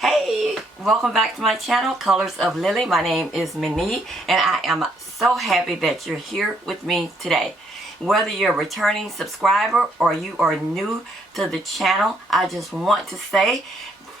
Hey, welcome back to my channel, Colors of Lily. My name is Minnie, and I am so happy that you're here with me today. Whether you're a returning subscriber or you are new to the channel, I just want to say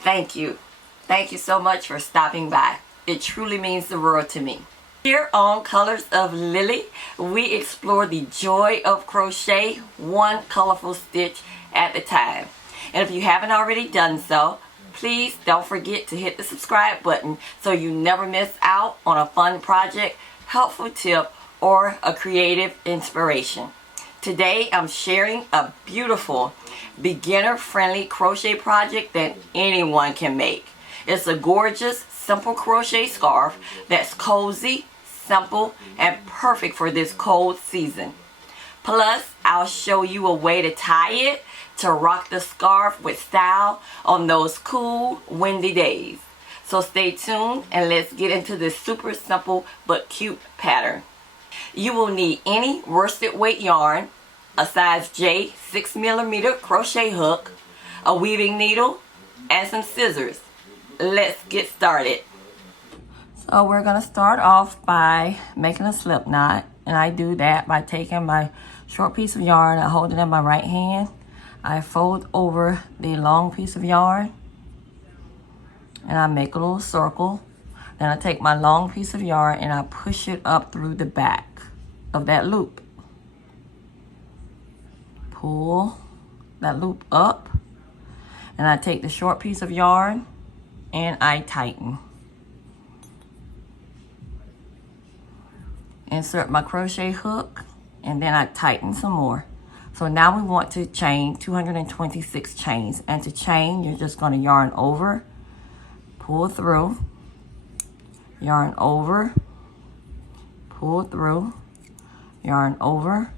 thank you. Thank you so much for stopping by. It truly means the world to me. Here on Colors of Lily, we explore the joy of crochet, one colorful stitch at a time. And if you haven't already done so, please don't forget to hit the subscribe button so you never miss out on a fun project, helpful tip, or a creative inspiration. Today I'm sharing a beautiful beginner-friendly crochet project that anyone can make. It's a gorgeous, simple crochet scarf that's cozy, simple, and perfect for this cold season. Plus, I'll show you a way to tie it to rock the scarf with style on those cool, windy days. So stay tuned and let's get into this super simple but cute pattern. You will need any worsted weight yarn, a size J 6mm crochet hook, a weaving needle, and some scissors. Let's get started. So we're going to start off by making a slip knot, and I do that by taking my short piece of yarn, I hold it in my right hand, I fold over the long piece of yarn, and I make a little circle. Then I take my long piece of yarn and I push it up through the back of that loop. Pull that loop up, and I take the short piece of yarn and I tighten. Insert my crochet hook, and then I tighten some more. So now we want to chain 226 chains. And to chain, you're just going to yarn over, pull through, yarn over, pull through, yarn over,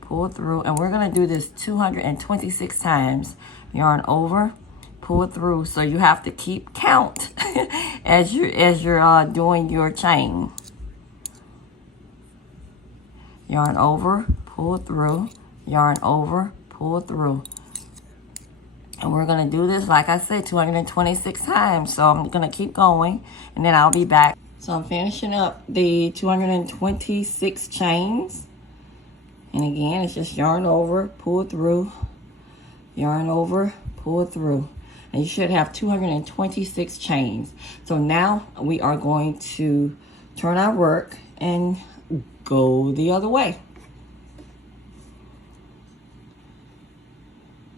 pull through. And we're going to do this 226 times. Yarn over, pull through. So you have to keep count as you're doing your chain. Yarn over, pull through, yarn over, pull through. And we're going to do this, like I said, 226 times. So I'm going to keep going, and then I'll be back. So I'm finishing up the 226 chains. And again, it's just yarn over, pull through, yarn over, pull through. And you should have 226 chains. So now we are going to turn our work and go the other way.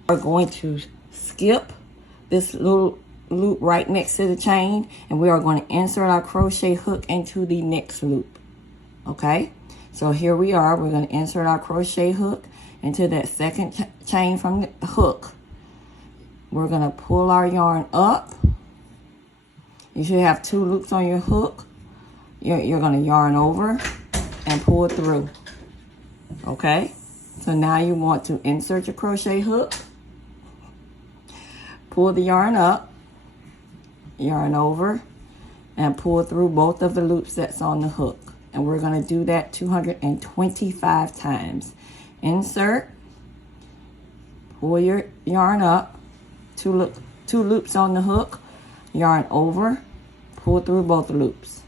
We're going to skip this little loop right next to the chain, and we are going to insert our crochet hook into the next loop. Okay, so here we are. We're going to insert our crochet hook into that second chain from the hook. We're going to pull our yarn up. You should have 2 loops on your hook. You're going to yarn over and pull through. Okay, so now you want to insert your crochet hook, pull the yarn up, yarn over, and pull through both of the loops that's on the hook. And we're going to do that 225 times. Insert, pull your yarn up, 2 loops on the hook, yarn over, pull through both loops.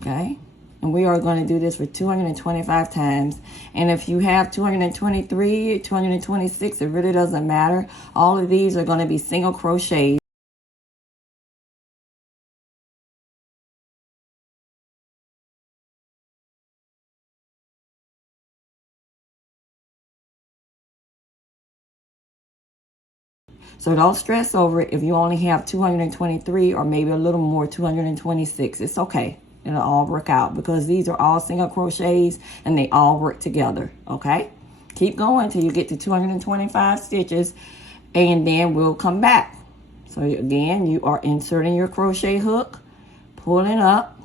Okay, and we are going to do this for 225 times. And if you have 223, 226, it really doesn't matter. All of these are going to be single crochets. So don't stress over it if you only have 223 or maybe a little more, 226. It's okay. It'll all work out because these are all single crochets and they all work together. Okay, keep going till you get to 225 stitches, and then we'll come back. So again, you are inserting your crochet hook, pulling up,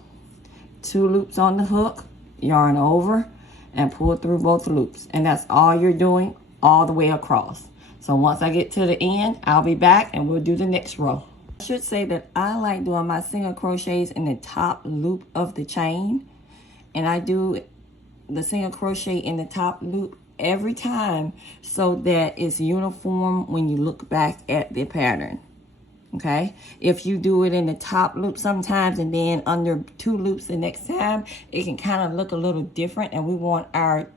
2 loops on the hook, yarn over, and pull through both loops. And that's all you're doing all the way across. So once I get to the end, I'll be back and we'll do the next row. I should say that I like doing my single crochets in the top loop of the chain, and I do the single crochet in the top loop every time so that it's uniform when you look back at the pattern. Okay, if you do it in the top loop sometimes and then under 2 loops the next time, it can kind of look a little different, and we want our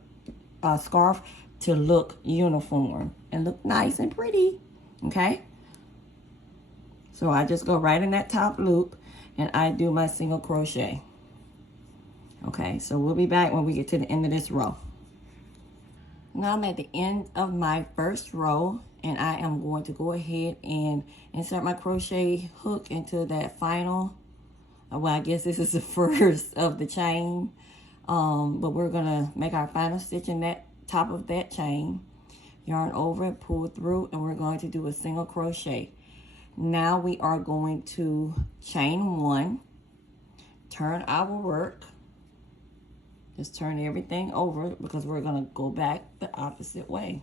scarf to look uniform and look nice and pretty. Okay, so I just go right in that top loop and I do my single crochet. Okay, so we'll be back when we get to the end of this row. Now I'm at the end of my first row, and I am going to go ahead and insert my crochet hook into that final, well, I guess this is the first of the chain, but we're gonna make our final stitch in that top of that chain. Yarn over it, pull through, and we're going to do a single crochet. Now we are going to chain 1, turn our work. Just turn everything over because we're going to go back the opposite way.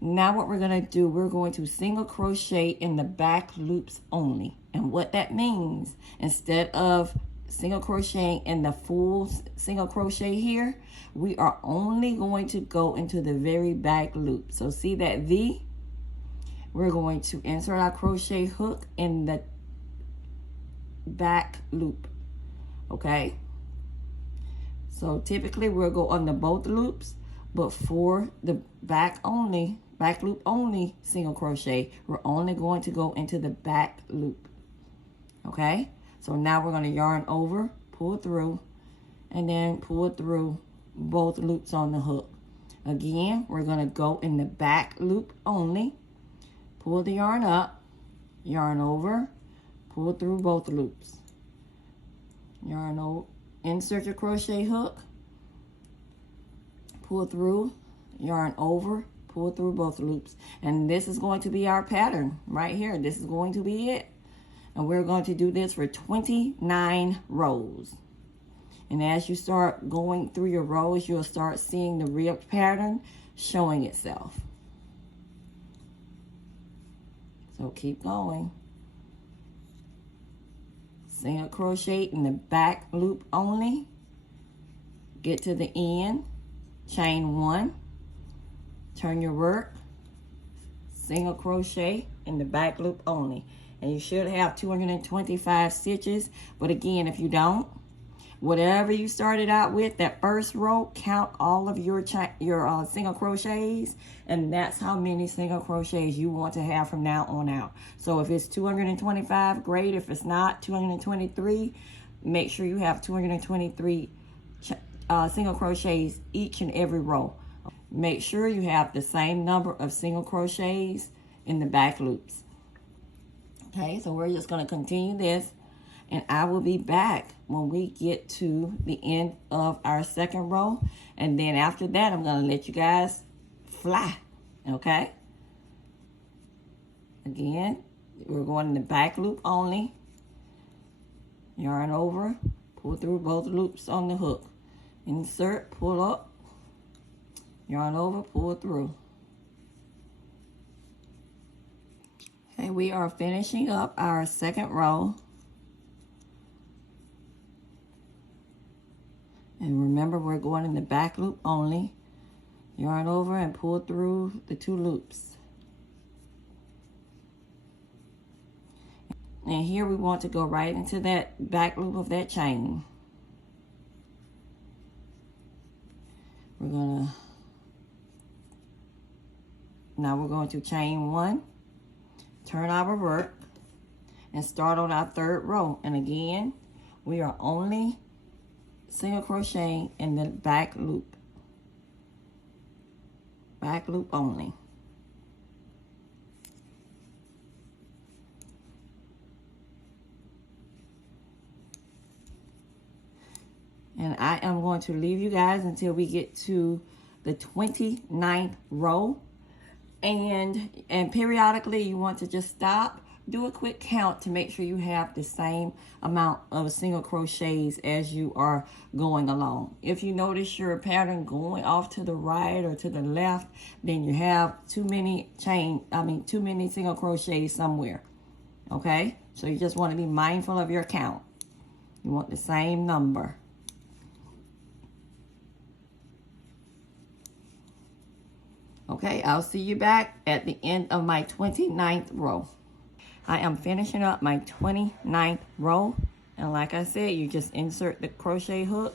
Now what we're going to do, we're going to single crochet in the back loops only. And what that means, instead of single crocheting in the full single crochet here, we are only going to go into the very back loop. So see that V? We're going to insert our crochet hook in the back loop. Okay? So typically we'll go under both loops, but for the back loop only single crochet, we're only going to go into the back loop. Okay, so now we're going to yarn over, pull through, and then pull through both loops on the hook. Again, we're going to go in the back loop only, pull the yarn up, yarn over, pull through both loops, yarn over, insert your crochet hook, pull through, yarn over, pull through both loops. And this is going to be our pattern right here. This is going to be it. And we're going to do this for 29 rows. And as you start going through your rows, you'll start seeing the real pattern showing itself. So keep going. Single crochet in the back loop only, get to the end, chain 1, turn your work, single crochet in the back loop only. And you should have 225 stitches, but again, if you don't, whatever you started out with, that first row, count all of your single crochets, and that's how many single crochets you want to have from now on out. So if it's 225, great. If it's not 223, make sure you have 223 single crochets each and every row. Make sure you have the same number of single crochets in the back loops. Okay, so we're just going to continue this, and I will be back when we get to the end of our second row. And then after that, I'm going to let you guys fly. Okay? Again, we're going in the back loop only. Yarn over, pull through both loops on the hook. Insert, pull up, yarn over, pull through. Okay, we are finishing up our second row. And remember, we're going in the back loop only. Yarn over and pull through the 2 loops. And here we want to go right into that back loop of that chain. Now we're going to chain 1, turn our work, and start on our third row. And again, we are only single crocheting in the back loop only. And I am going to leave you guys until we get to the 29th row. And periodically you want to just stop, do a quick count to make sure you have the same amount of single crochets as you are going along. If you notice your pattern going off to the right or to the left, then you have too many single crochets somewhere. Okay? So you just want to be mindful of your count. You want the same number. Okay, I'll see you back at the end of my 29th row. I am finishing up my 29th row, and like I said, you just insert the crochet hook,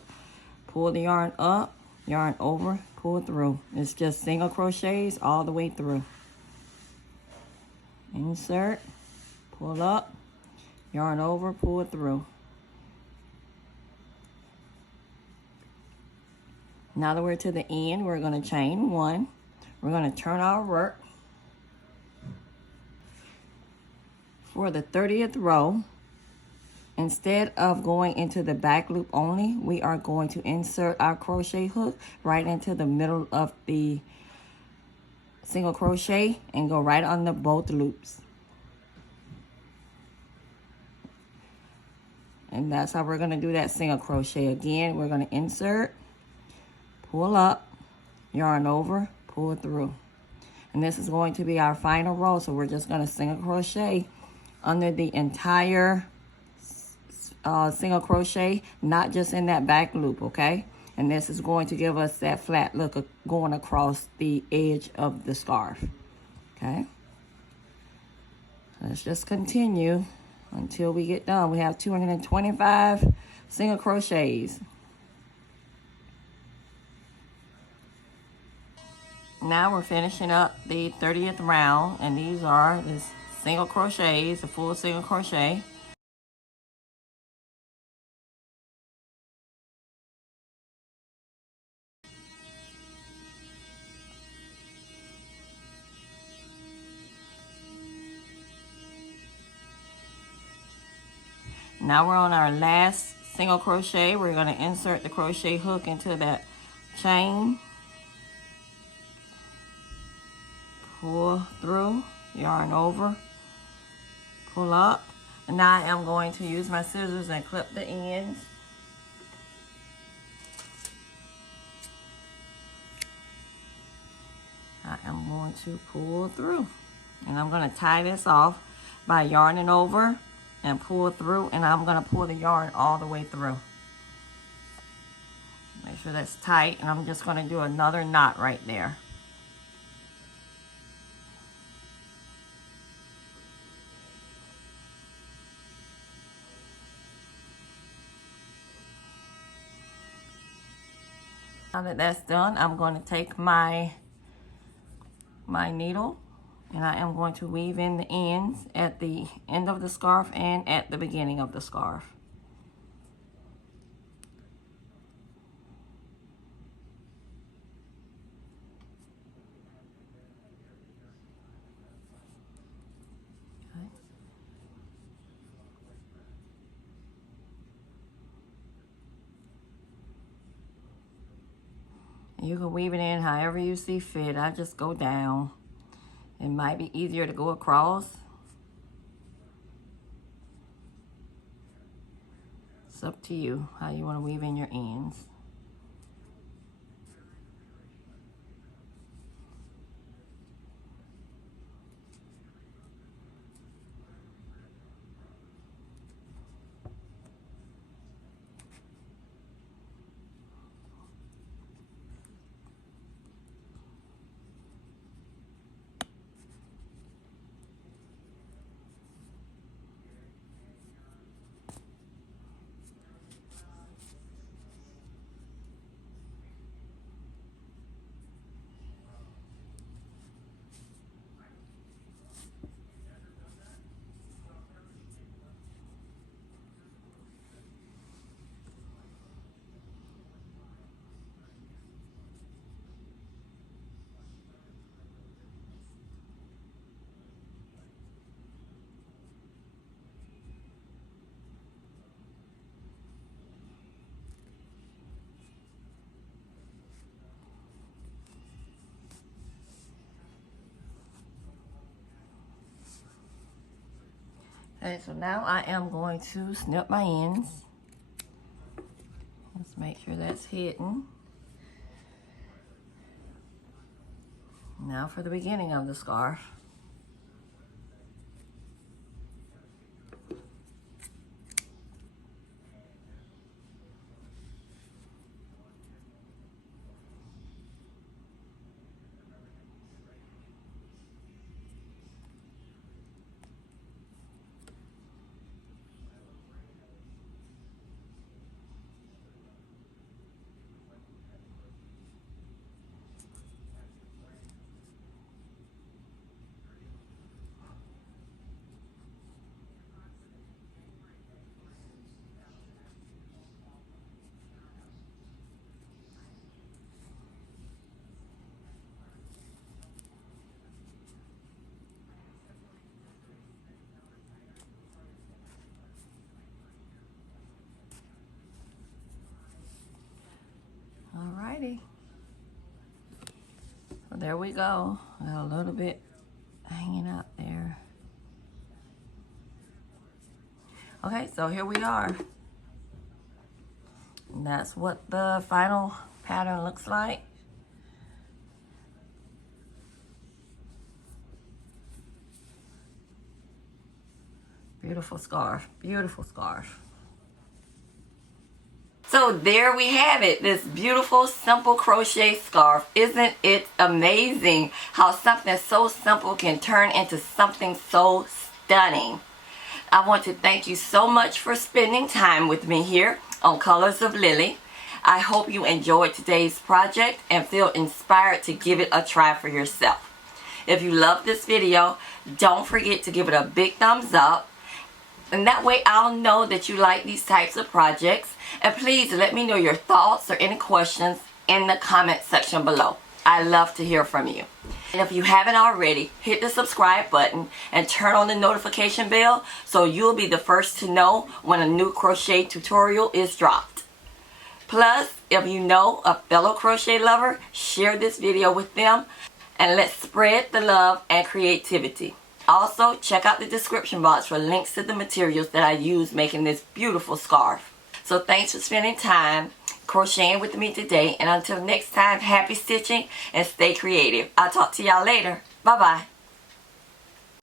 pull the yarn up, yarn over, pull through. It's just single crochets all the way through. Insert, pull up, yarn over, pull it through. Now that we're to the end, we're going to chain one. We're going to turn our work. For the 30th row, instead of going into the back loop only, we are going to insert our crochet hook right into the middle of the single crochet and go right under both loops. And that's how we're going to do that single crochet. Again, we're going to insert, pull up, yarn over, pull through. And this is going to be our final row, so we're just going to single crochet under the entire single crochet, not just in that back loop, okay? And this is going to give us that flat look of going across the edge of the scarf, okay? Let's just continue until we get done. We have 225 single crochets. Now we're finishing up the 30th round, and these are the single crochets, the full single crochet. Now we're on our last single crochet. We're going to insert the crochet hook into that chain, pull through, yarn over, pull up. And now I am going to use my scissors and clip the ends. I am going to pull through, and I'm going to tie this off by yarning over and pull through, and I'm going to pull the yarn all the way through. Make sure that's tight, and I'm just going to do another knot right there. Now that that's done, I'm going to take my needle, and I am going to weave in the ends at the end of the scarf and at the beginning of the scarf. You can weave it in however you see fit. I just go down. It might be easier to go across. It's up to you how you want to weave in your ends. Okay, so now I am going to snip my ends. Let's make sure that's hidden. Now for the beginning of the scarf. there we go. Got a little bit hanging out there. Okay, so here we are. And that's what the final pattern looks like. Beautiful scarf, beautiful scarf. So there we have it, this beautiful simple crochet scarf. Isn't it amazing how something so simple can turn into something so stunning? I want to thank you so much for spending time with me here on Colors of Lily. I hope you enjoyed today's project and feel inspired to give it a try for yourself. If you love this video, don't forget to give it a big thumbs up. And that way I'll know that you like these types of projects. And please let me know your thoughts or any questions in the comment section below. I love to hear from you. And if you haven't already, hit the subscribe button and turn on the notification bell so you'll be the first to know when a new crochet tutorial is dropped. Plus, if you know a fellow crochet lover, share this video with them and let's spread the love and creativity. Also, check out the description box for links to the materials that I use making this beautiful scarf. So thanks for spending time crocheting with me today. And until next time, happy stitching and stay creative. I'll talk to y'all later. Bye-bye.